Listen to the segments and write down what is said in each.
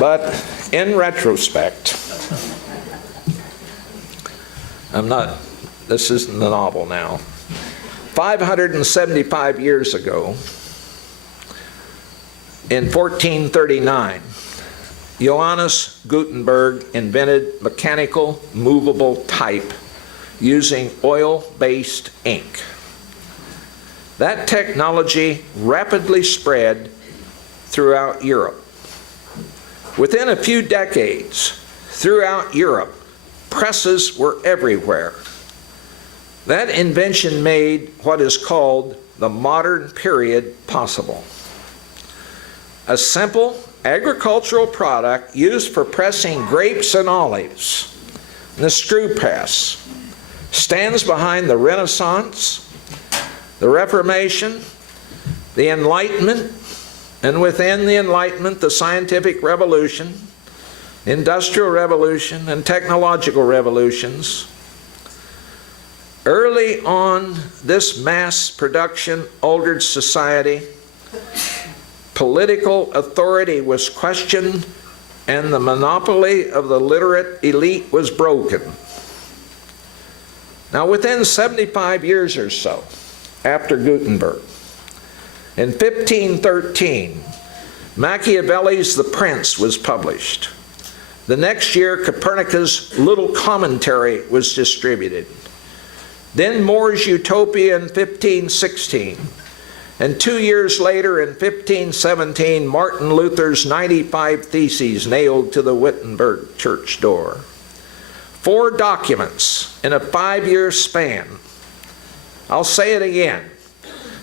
But in retrospect, this isn't a novel now. 575 years ago, in 1439, Johannes Gutenberg invented mechanical movable type using oil-based ink. That technology rapidly spread throughout Europe. Within a few decades, throughout Europe, presses were everywhere. That invention made what is called the modern period possible. A simple agricultural product used for pressing grapes and olives, the screw press, stands behind the Renaissance, the Reformation, the Enlightenment, and within the Enlightenment, the scientific revolution, industrial revolution, and technological revolutions. Early on, this mass production altered society. Political authority was questioned, and the monopoly of the literate elite was broken. Now, within 75 years or so after Gutenberg, in 1513, Machiavelli's The Prince was published. The next year, Copernicus' Little Commentary was distributed. Then More's Utopia in 1516. And 2 years later, in 1517, Martin Luther's 95 Theses nailed to the Wittenberg church door. 4 documents in a 5-year span. I'll say it again.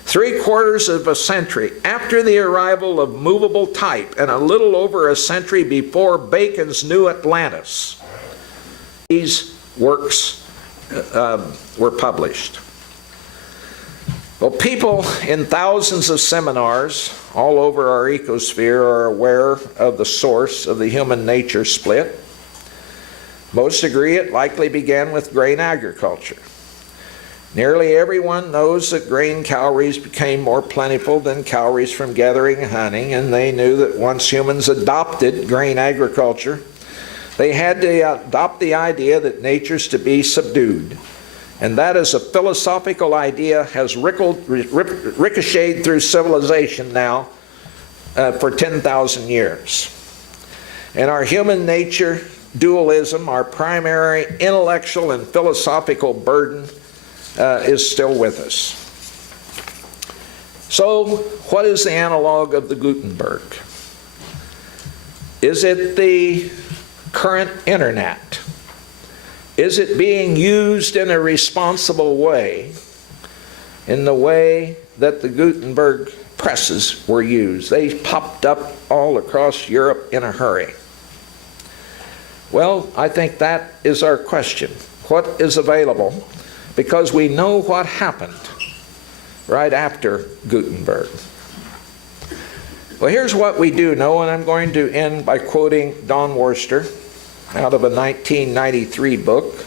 3/4 of a century after the arrival of movable type and a little over a century before Bacon's New Atlantis, these works were published. Well, people in thousands of seminars all over our ecosphere are aware of the source of the human nature split. Most agree it likely began with grain agriculture. Nearly everyone knows that grain calories became more plentiful than calories from gathering and hunting, and they knew that once humans adopted grain agriculture, they had to adopt the idea that nature's to be subdued. And that as a philosophical idea has ricocheted through civilization now for 10,000 years. And our human nature dualism, our primary intellectual and philosophical burden, is still with us. So, what is the analog of the Gutenberg? Is it the current internet? Is it being used in a responsible way, in the way that the Gutenberg presses were used? They popped up all across Europe in a hurry. Well, I think that is our question. What is available? Because we know what happened right after Gutenberg. Well, here's what we do know, and I'm going to end by quoting Don Worcester out of a 1993 book.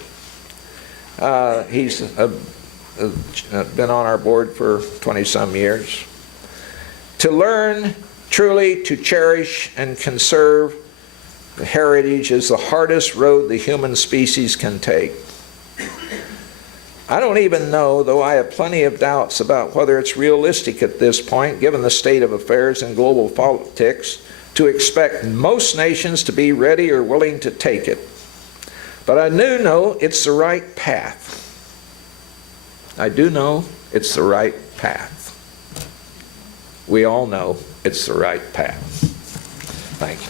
He's been on our board for 20-some years. To learn truly to cherish and conserve the heritage is the hardest road the human species can take. I don't even know, though I have plenty of doubts about whether it's realistic at this point, given the state of affairs in global politics, to expect most nations to be ready or willing to take it. But I do know it's the right path. I do know it's the right path. We all know it's the right path. Thank you.